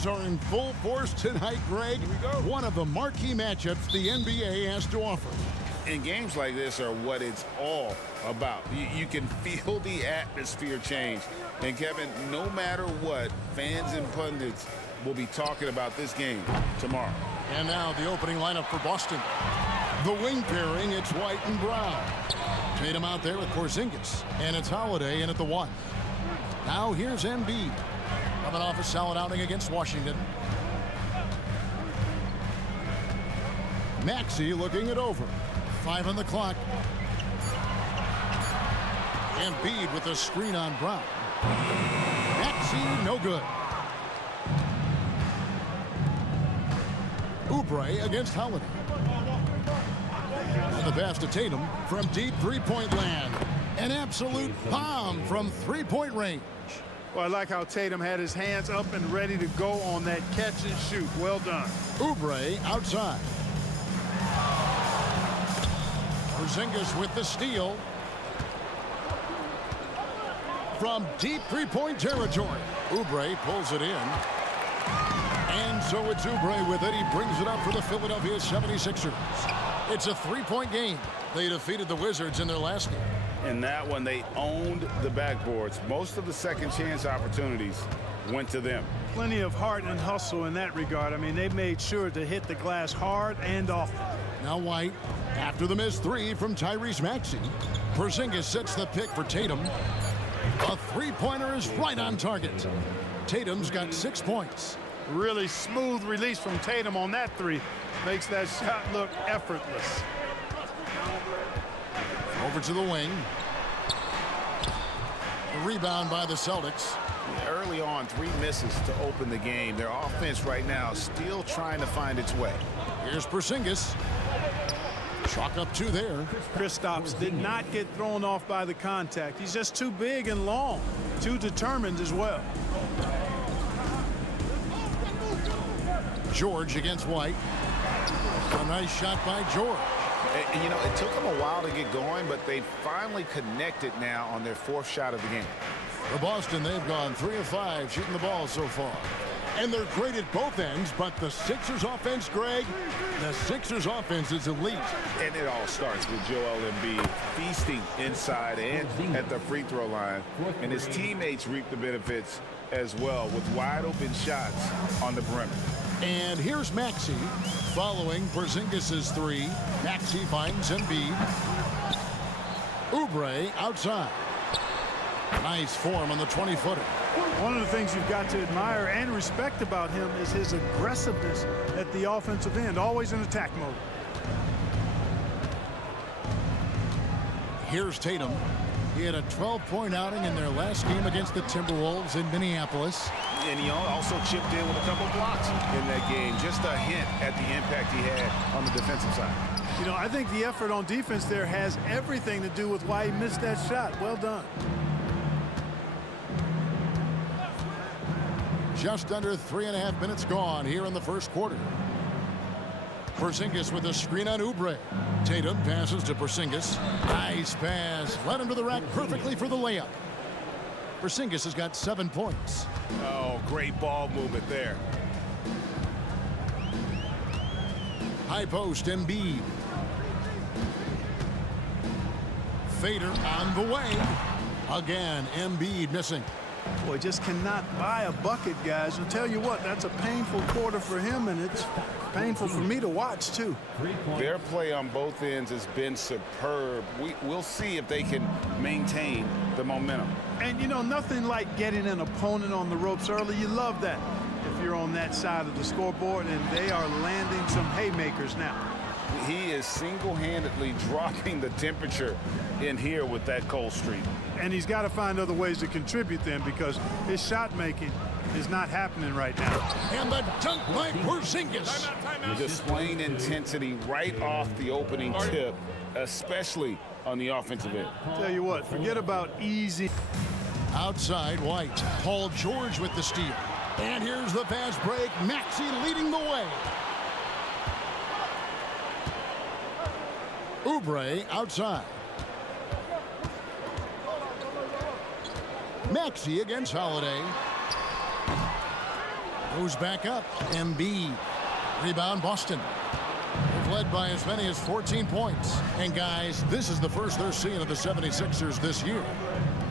Sixers are in full force tonight, Greg. Here we go. One of the marquee matchups the NBA has to offer. And games like this are what it's all about. You can feel the atmosphere change. And Kevin, no matter what, fans and pundits will be talking about this game tomorrow. And now the opening lineup for Boston. The wing pairing, it's White and Brown. Tatum out there with Porzingis. And it's Holiday in at the 1. Now here's Embiid. Coming off a solid outing against Washington. Maxey looking it over. 5 on the clock. Embiid with a screen on Brown. Maxey, no good. Oubre against Holiday. And the pass to Tatum from deep three-point land. An absolute bomb from three-point range. Well, I like how Tatum had his hands up and ready to go on that catch and shoot. Well done. Oubre outside. Porzingis with the steal. From deep three-point territory. Oubre pulls it in. And so it's Oubre with it. He brings it up for the Philadelphia 76ers. It's a three-point game. They defeated the Wizards in their last game. In that one, they owned the backboards. Most of the second chance opportunities went to them. Plenty of heart and hustle in that regard. I mean, they made sure to hit the glass hard and often. Now White, after the missed three from Tyrese Maxey. Porzingis sets the pick for Tatum. A three-pointer is right on target. Tatum's got 6 points. Really smooth release from Tatum on that three. Makes that shot look effortless. Over to the wing. The rebound by the Celtics. Early on, 3 misses to open the game. Their offense right now still trying to find its way. Here's Porzingis. Chalk up 2 there. Kristaps did not get thrown off by the contact. He's just too big and long. Too determined as well. George against White. A nice shot by George. And, you know, it took them a while to get going, but they finally connected now on their 4th shot of the game. For Boston, they've gone 3 of 5 shooting the ball so far. And they're great at both ends, but the Sixers offense, Greg, the Sixers offense is elite. And it all starts with Joel Embiid feasting inside and at the free throw line. And his teammates reap the benefits as well with wide open shots on the perimeter. And here's Maxey following Porzingis' 3. Maxey finds Embiid. Oubre outside. Nice form on the 20-footer. One of the things you've got to admire and respect about him is his aggressiveness at the offensive end, always in attack mode. Here's Tatum. He had a 12-point outing in their last game against the Timberwolves in Minneapolis. And he also chipped in with a couple blocks in that game. Just a hint at the impact he had on the defensive side. You know, I think the effort on defense there has everything to do with why he missed that shot. Well done. Just under 3.5 minutes gone here in the first quarter. Porzingis with a screen on Oubre. Tatum passes to Porzingis. Nice pass. Led him to the rack perfectly for the layup. Porzingis has got 7 points. Oh, great ball movement there. High post, Embiid. Fader on the way. Again, Embiid missing. Boy, just cannot buy a bucket, guys. I'll tell you what, that's a painful quarter for him, and it's painful for me to watch, too. Their play on both ends has been superb. We'll see if they can maintain the momentum. And, you know, nothing like getting an opponent on the ropes early. You love that if you're on that side of the scoreboard, and they are landing some haymakers now. He is single-handedly dropping the temperature in here with that cold streak. And he's got to find other ways to contribute then, because his shot making is not happening right now. And the dunk by Porzingis. Displaying intensity right off the opening tip, especially on the offensive end. Tell you what, forget about easy. Outside, White. Paul George with the steal. And here's the fast break. Maxey leading the way. Oubre outside. Maxey against Holiday. Goes back up. Embiid. Rebound Boston. They've led by as many as 14 points. And guys, this is the first they're seeing of the 76ers this year.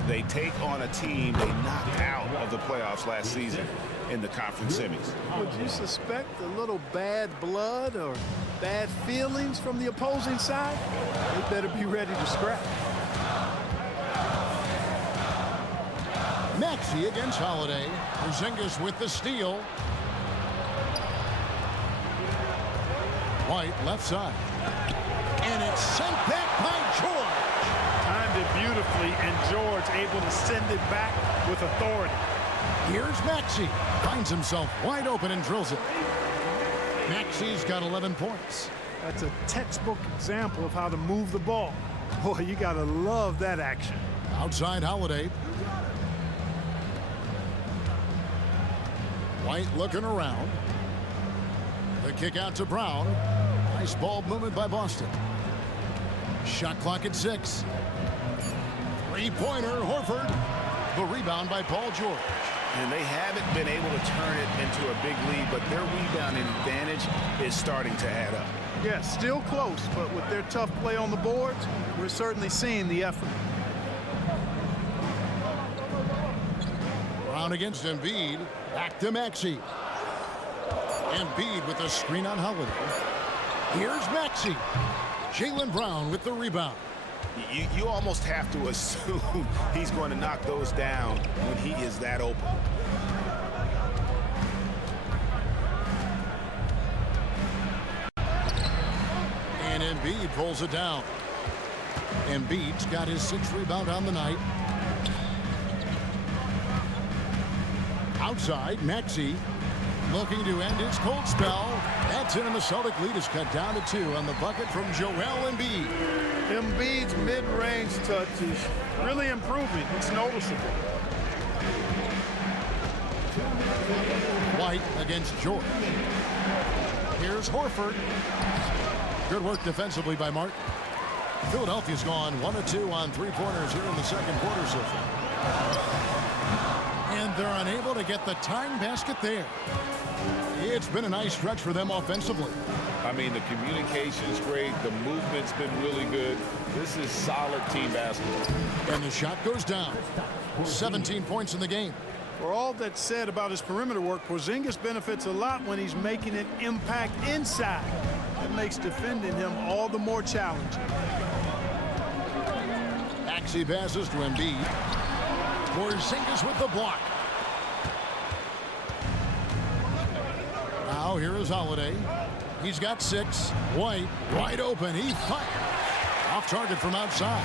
They take on a team they knocked out of the playoffs last season in the conference semis. Would you suspect a little bad blood or bad feelings from the opposing side? They better be ready to scrap. Maxey against Holiday. Porzingis with the steal. White left side. And it's sent back by George. Timed it beautifully, and George able to send it back with authority. Here's Maxey. Finds himself wide open and drills it. Maxey's got 11 points. That's a textbook example of how to move the ball. Boy, you got to love that action. Outside Holiday. White looking around. The kick out to Brown. Nice ball movement by Boston. Shot clock at 6. Three-pointer, Horford. The rebound by Paul George. And they haven't been able to turn it into a big lead, but their rebounding advantage is starting to add up. Yeah, still close, but with their tough play on the boards, we're certainly seeing the effort. Brown against Embiid. Back to Maxey. Embiid with a screen on Holiday. Here's Maxey. Jaylen Brown with the rebound. You almost have to assume he's going to knock those down when he is that open. And Embiid pulls it down. Embiid's got his 6th rebound on the night. Outside, Maxey looking to end his cold spell. That's it, and the Celtic lead is cut down to 2 on the bucket from Joel Embiid. Embiid's mid-range touch is really improving. It's noticeable. White against George. Here's Horford. Good work defensively by Martin. Philadelphia's gone 1 of 2 on 3-pointers here in the second quarter so far. And they're unable to get the tying basket there. It's been a nice stretch for them offensively. I mean, the communication's great. The movement's been really good. This is solid team basketball. And the shot goes down. 17 points in the game. For all that's said about his perimeter work, Porzingis benefits a lot when he's making an impact inside. It makes defending him all the more challenging. Maxey passes to Embiid. Porzingis with the block. Now here is Holiday. He's got 6. White wide open. He fires. Off target from outside.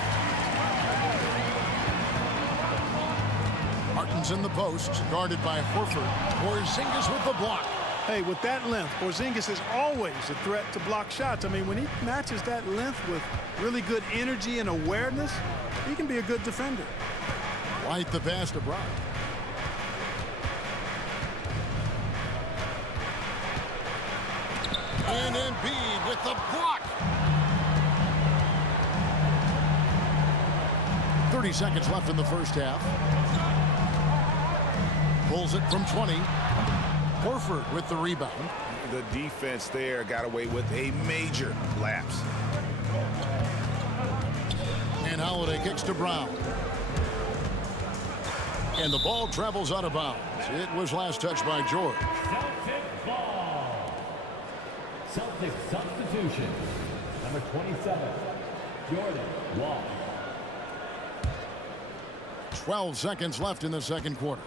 Martin's in the post, guarded by Horford. Porzingis with the block. Hey, with that length, Porzingis is always a threat to block shots. I mean, when he matches that length with really good energy and awareness, he can be a good defender. White the pass to Brown. And Embiid with the block. 30 seconds left in the first half. Pulls it from 20. Horford with the rebound. The defense there got away with a major lapse. And Holiday kicks to Brown. And the ball travels out of bounds. It was last touched by George. Celtic ball. Celtic substitution. Number 27, Jordan Wall. 12 seconds left in the second quarter.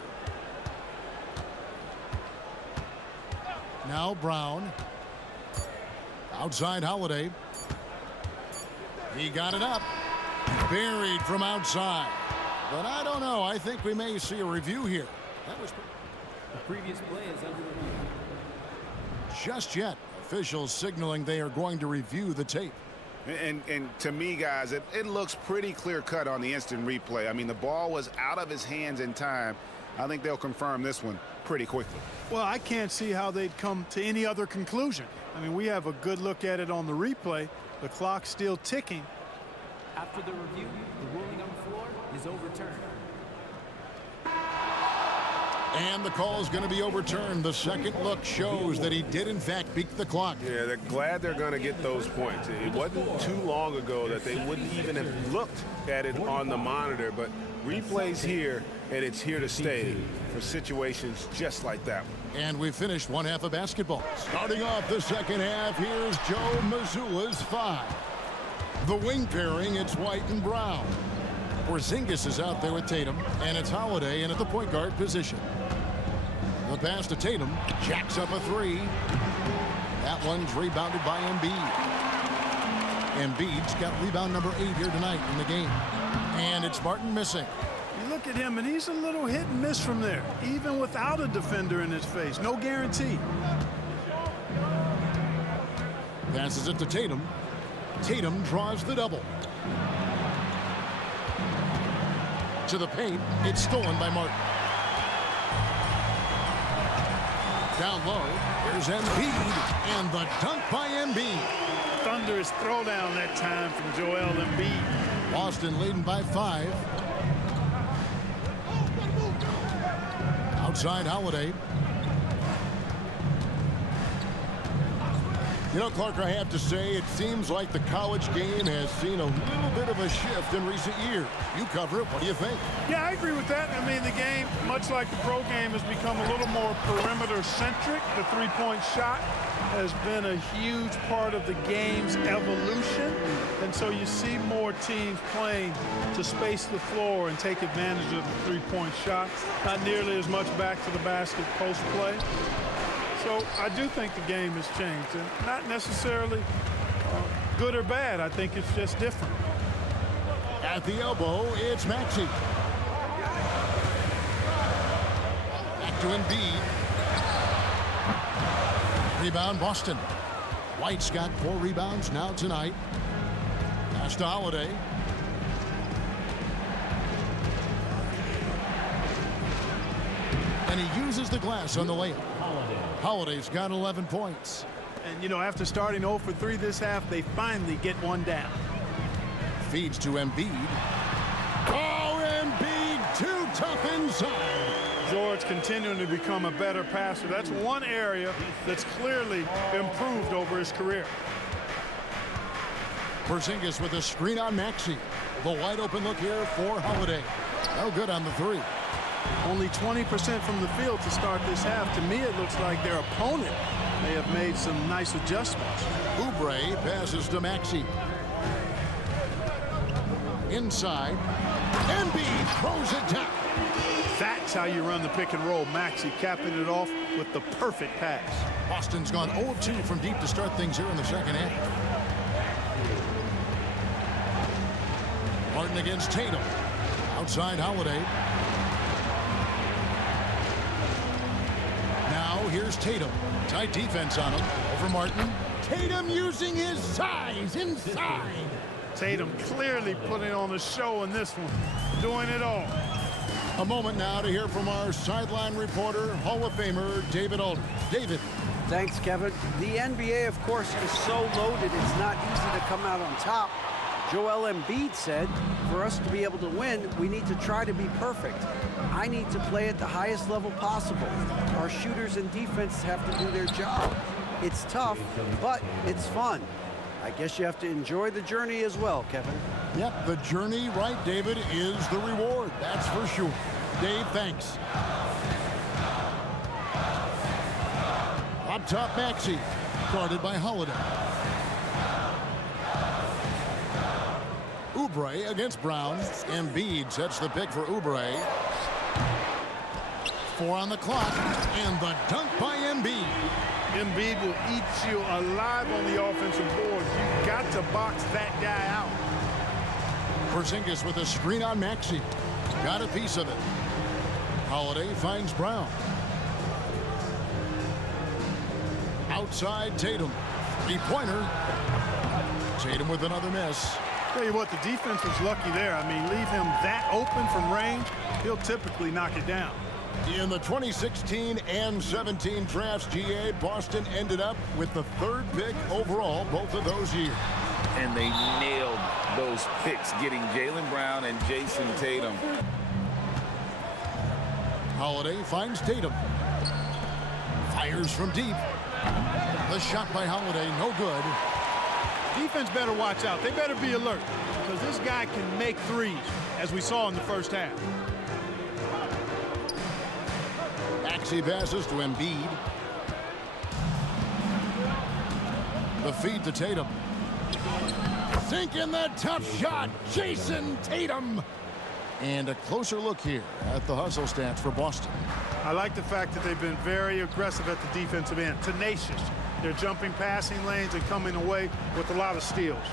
Now Brown. Outside Holiday. He got it up. Buried from outside. But I don't know. I think we may see a review here. That was the previous play is under review. Just yet. Officials signaling they are going to review the tape. And to me, guys, it looks pretty clear-cut on the instant replay. I mean, the ball was out of his hands in time. I think they'll confirm this one pretty quickly. Well, I can't see how they'd come to any other conclusion. I mean, we have a good look at it on the replay. The clock's still ticking. After the review, the ruling on the floor is overturned. And the call is going to be overturned. The second look shows that he did, in fact, beat the clock. Yeah, they're glad they're going to get those points. It wasn't too long ago that they wouldn't even have looked at it on the monitor, but replays here, and it's here to stay for situations just like that one. And we finished one half of basketball. Starting off the second half, here's Joe Mazzulla's 5. The wing pairing, it's White and Brown. Porzingis is out there with Tatum, and it's Holiday in at the point guard position. The pass to Tatum, jacks up a 3. That one's rebounded by Embiid. Embiid's got rebound number 8 here tonight in the game. And it's Martin missing. You look at him, and he's a little hit and miss from there, even without a defender in his face. No guarantee. Passes it to Tatum. Tatum draws the double. To the paint, it's stolen by Martin. Down low, here's Embiid, and the dunk by Embiid. Thunderous throwdown that time from Joel Embiid. Boston leading by 5. Outside Holiday. You know, Clark, I have to say, it seems like the college game has seen a little bit of a shift in recent years. You cover it. What do you think? Yeah, I agree with that. I mean, the game, much like the pro game, has become a little more perimeter-centric. The three-point shot has been a huge part of the game's evolution. And so you see more teams playing to space the floor and take advantage of the three-point shot. Not nearly as much back to the basket post play. So I do think the game has changed, and not necessarily good or bad. I think it's just different. At the elbow, it's Maxey. Back to Embiid. Rebound, Boston. White's got 4 rebounds now tonight. Pass to Holiday. And he uses the glass on the layup. Holiday's got 11 points. And, you know, after starting 0 for 3 this half, they finally get one down. Feeds to Embiid. Oh, Embiid, too tough inside. George continuing to become a better passer. That's one area that's clearly improved over his career. Porzingis with a screen on Maxey. The wide open look here for Holiday. No good on the 3. Only 20% from the field to start this half. To me, it looks like their opponent may have made some nice adjustments. Oubre passes to Maxey. Inside. Embiid throws it down. That's how you run the pick and roll. Maxey capping it off with the perfect pass. Boston's gone 0-2 from deep to start things here in the second half. Martin against Tatum. Outside Holiday. Now here's Tatum. Tight defense on him. Over Martin. Tatum using his size inside. Tatum clearly putting on a show in this one. Doing it all. A moment now to hear from our sideline reporter, Hall of Famer David Aldridge. David. Thanks, Kevin. The NBA, of course, is so loaded, it's not easy to come out on top. Joel Embiid said, for us to be able to win, we need to try to be perfect. I need to play at the highest level possible. Our shooters and defense have to do their job. It's tough, but it's fun. I guess you have to enjoy the journey as well, Kevin. Yep, the journey, right, David, is the reward. That's for sure. Dave, thanks. Up top, Maxey, guarded by Holiday. Oubre against Brown. Embiid sets the pick for Oubre. 4 on the clock, and the dunk by Embiid. Embiid will eat you alive on the offensive board. You've got to box that guy out. Porzingis with a screen on Maxey. Got a piece of it. Holiday finds Brown. Outside Tatum. 3-pointer. Tatum with another miss. Tell you what, the defense was lucky there. I mean, leave him that open from range, he'll typically knock it down. In the 2016 and 17 drafts, GA, Boston ended up with the 3rd pick overall both of those years. And they nailed those picks, getting Jaylen Brown and Jayson Tatum. Holiday finds Tatum. Fires from deep. The shot by Holiday, no good. Defense better watch out. They better be alert because this guy can make threes, as we saw in the first half. Maxey passes to Embiid. The feed to Tatum. Sinking that tough shot, Jayson Tatum. And a closer look here at the hustle stats for Boston. I like the fact that they've been very aggressive at the defensive end, tenacious. They're jumping passing lanes and coming away with a lot of steals.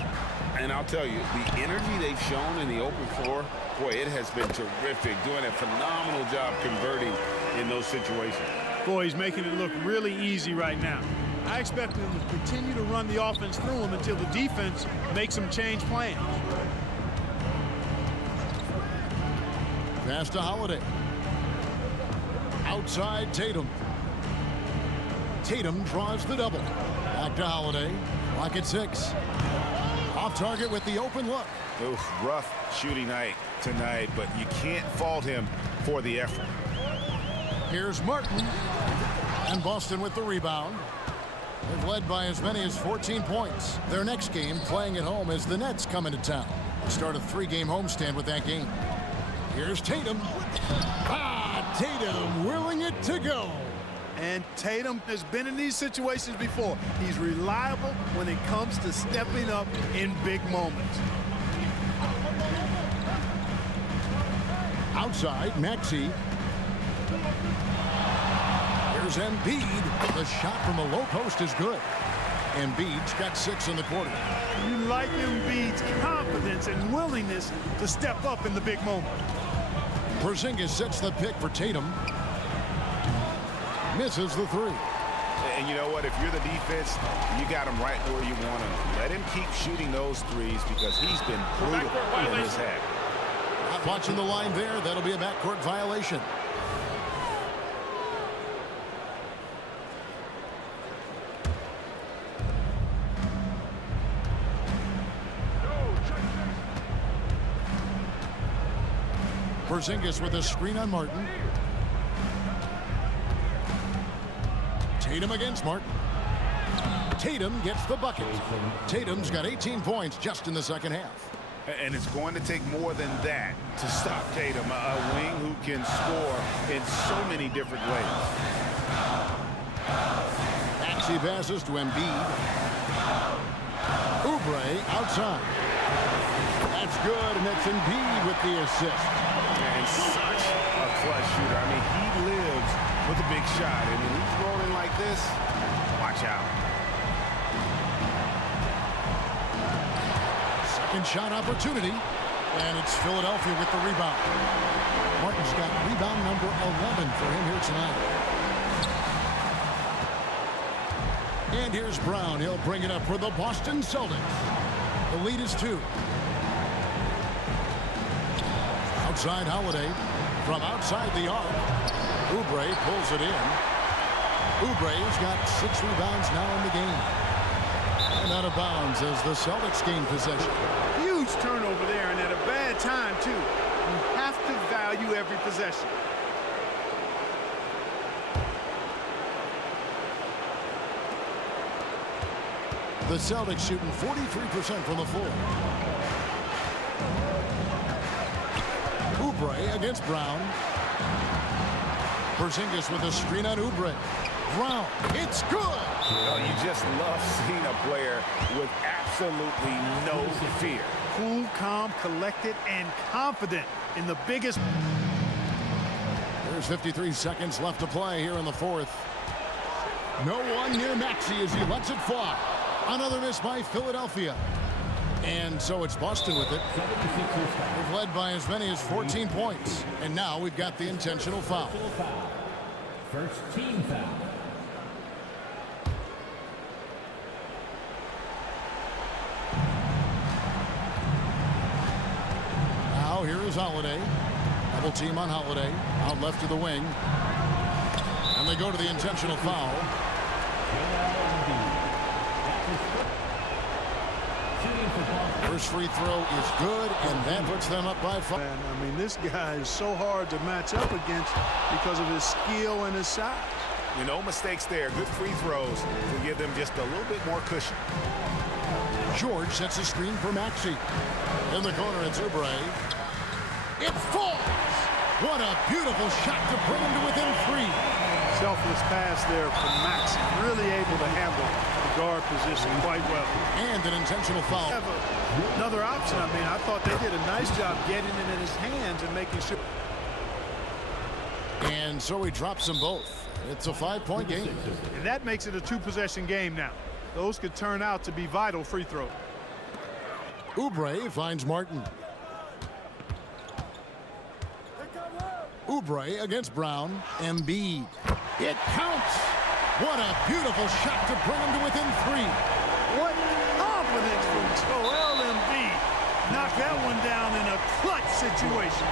And I'll tell you, the energy they've shown in the open floor, boy, it has been terrific, doing a phenomenal job converting in those situations. Boy, he's making it look really easy right now. I expect them to continue to run the offense through him until the defense makes them change plans. Pass to Holiday. Outside Tatum. Tatum draws the double. Back to Holiday. Clock at 6. Off target with the open look. Oof, rough shooting night tonight, but you can't fault him for the effort. Here's Martin. And Boston with the rebound. They've led by as many as 14 points. Their next game playing at home as the Nets come into town. They'll start a 3-game homestand with that game. Here's Tatum. Tatum willing it to go. And Tatum has been in these situations before. He's reliable when it comes to stepping up in big moments. Outside, Maxey. Here's Embiid. The shot from the low post is good. Embiid's got 6 in the quarter. You like Embiid's confidence and willingness to step up in the big moment. Porzingis sets the pick for Tatum. Misses the 3. And you know what? If you're the defense, you got him right where you want him. Let him keep shooting those threes because he's been brutal in his head. Not watching the line there. That'll be a backcourt violation. Porzingis with a screen on Martin. Tatum against Martin. Tatum gets the bucket. Tatum's got 18 points just in the second half. And it's going to take more than that to stop Tatum, a wing who can score in so many different ways. Maxey passes to Embiid. Oubre outside. That's good, and it's Embiid with the assist. And such a clutch shooter. I mean, he lives with a big shot. And when he's rolling like this, watch out. Second shot opportunity. And it's Philadelphia with the rebound. Martin's got rebound number 11 for him here tonight. And here's Brown. He'll bring it up for the Boston Celtics. The lead is 2. Outside Holiday. From outside the arc. Oubre pulls it in. Oubre's got 6 rebounds now in the game. And out of bounds as the Celtics gain possession. Huge turnover there, and at a bad time, too. You have to value every possession. The Celtics shooting 43% from the floor. Oubre against Brown. Porzingis with a screen on Oubre. Brown, it's good. Oh, you just love seeing a player with absolutely no fear. Cool, calm, collected, and confident in the biggest. There's 53 seconds left to play here in the fourth. No one near Maxey as he lets it fly. Another miss by Philadelphia. And so it's Boston with it. They've led by as many as 14 points. And now we've got the intentional foul. First team foul. Now here is Holiday. Double team on Holiday. Out left to the wing. And they go to the intentional foul. First free throw is good, and that puts them up by 5. And, I mean, this guy is so hard to match up against because of his skill and his size. No mistakes there. Good free throws to give them just a little bit more cushion. George sets a screen for Maxey. In the corner, it's Oubre. It falls! What a beautiful shot to bring him to within 3. Selfless pass there from Maxey. Really able to handle the guard position quite well. And an intentional foul. Have another option. I mean, I thought they did a nice job getting it in his hands and making sure. And so he drops them both. It's a 5-point game. And that makes it a 2-possession game now. Those could turn out to be vital free throws. Oubre finds Martin. Oubre against Brown. Embiid. It counts. What a beautiful shot to bring him to within 3. What confidence from Joel Embiid. Knocked that one down in a clutch situation.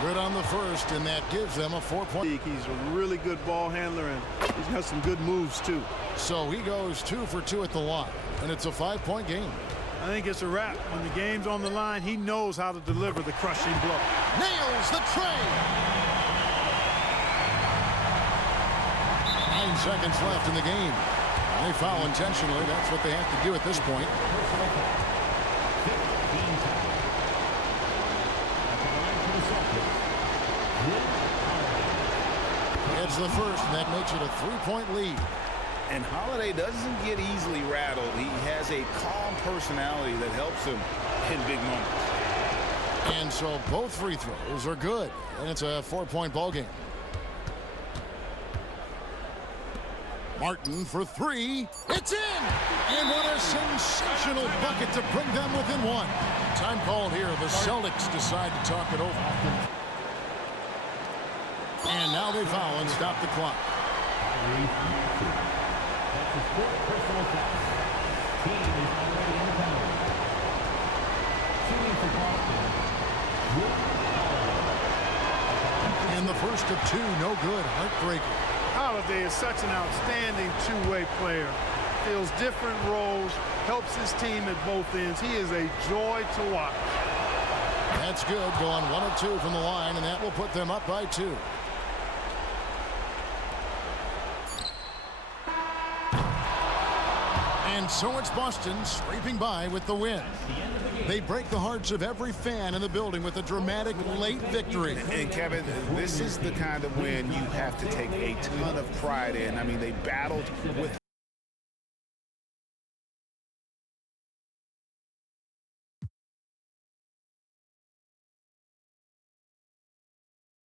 Good on the first, and that gives them a 4-point. He's a really good ball handler, and he's got some good moves, too. So he goes 2 for 2 at the line, and it's a 5-point game. I think it's a wrap. When the game's on the line, he knows how to deliver the crushing blow. Nails the tray. 9 seconds left in the game. They foul intentionally. That's what they have to do at this point. It's the first, and that makes it a 3-point lead. And Holiday doesn't get easily rattled. He has a calm personality that helps him in big moments. And so both free throws are good, and it's a 4-point ball game. Martin for 3. It's in! And what a sensational bucket to bring them within 1. Time called here. The Celtics decide to talk it over. And now they foul and stop the clock. And the first of 2, no good. Heartbreaker. Holiday is such an outstanding two-way player. Fills different roles, helps his team at both ends. He is a joy to watch. That's good. Going 1 of 2 from the line, and that will put them up by 2. And so it's Boston scraping by with the win. They break the hearts of every fan in the building with a dramatic late victory. And Kevin, this is the kind of win you have to take a ton of pride in. I mean, they battled with